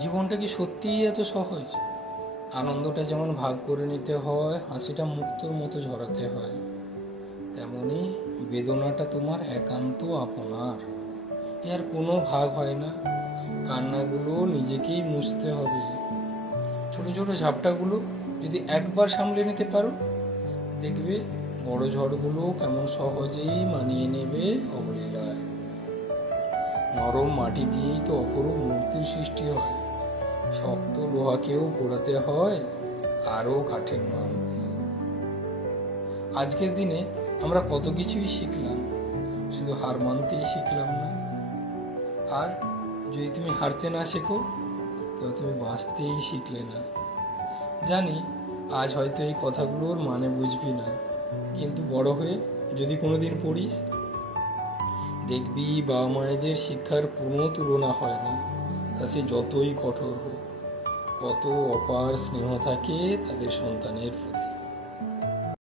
জীবনটা কি সত্যিই এত সহজ? আনন্দটা যেমন ভাগ করে নিতে হয়, হাসিটা মুক্তোর মতো ঝরাতে হয়, তেমনি বেদনাটা তোমার একান্ত আপনার। এর কোনো ভাগ হয় না। কান্নাগুলো নিজেকেই মুছতে হবে। ছোট ছোট ঝাপটাগুলো যদি একবার সামলে নিতে পারো, দেখবে বড় ঝড়গুলো কেমন সহজেই মানিয়ে নেবে অবলীলায়। নরম মাটি দিয়েই তো অপরূপ মূর্তির সৃষ্টি হয়। শক্ত লোহাকেও পোড়াতে হয়, আরও কাঠিন্য আনতে। আজকের দিনে আমরা কত কিছুই শিখলাম, শুধু হার মানতেই শিখলাম না। আর যদি তুমি হারতে না শেখো, তবে তুমি বাঁচতেই শিখলে না। জানি আজ হয়তো এই কথাগুলোর মানে বুঝবি না, কিন্তু বড় হয়ে যদি কোনোদিন পড়িস, দেখবি বাবা মায়েদের শিক্ষার কোনো তুলনা হয় না। তা সে যতই কঠোর হোক, কত অপার স্নেহ থাকে তাদের সন্তানের প্রতি।